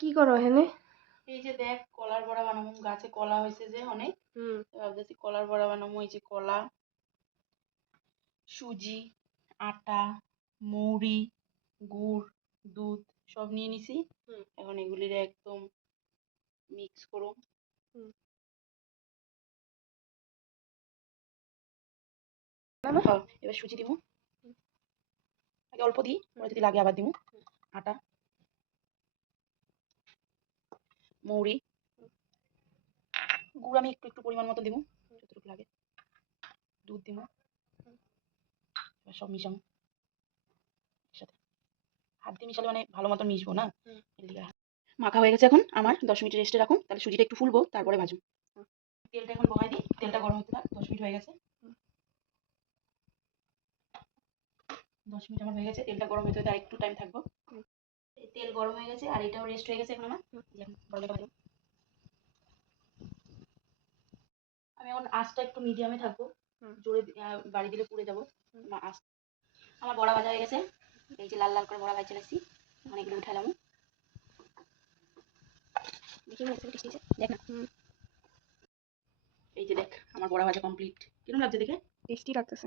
কি করো এখানে? এই যে দেখ কলার বড়া বানাবো, গাছে কলা হয়েছে যে অনেক। ভাবতেছি কলার বড়া বানাবো। এই যে কলা, সুজি, আটা, মৌরি, গুড়, দুধ সব নিয়ে নিছি। এখন এগুলির একদম মিক্স করো। এবার সুজি দিব, আগে অল্প দিই, পরে যদি লাগে আবার দিব। আটা, মৌরি, গুড় আমি একটু একটু পরিমাণ মতো দিব, যতটুকু লাগে। দুধ দিব, এবার সব মিশাম একসাথে। হাত দিয়ে মিশালে মানে ভালো মতো মিশবো না, মাখা হয়ে গেছে। এখন আমার 10 মিনিট রেস্টে রাখুন, তাহলে সুজিটা একটু ফুলবো, তারপরে ভাজুন। তেলটা এখন বহাই দিই, তেলটা গরম হতে থাক। 10 মিনিট হয়ে গেছে, 10 মিনিট আমার হয়ে গেছে। তেলটা গরম হতে হতে আর একটু টাইম থাকবো। তেল গরম হয়ে গেছে আর এটাও রেস্ট হয়ে গেছে। এখন আমার আমি এখন আঁচটা একটু মিডিয়ামে থাকবো, জোরে বাড়ি দিলে পুড়ে যাবো। আমার বড়া ভাজা হয়ে গেছে, এই যে লাল লাল করে বড়া ভাজা লাগছি। এখন এগুলো উঠালাম, দেখি দেখ না। এই যে দেখ আমার বড়া ভাজা কমপ্লিট। কিরকম লাগছে দেখে? টেস্টি লাগতেছে।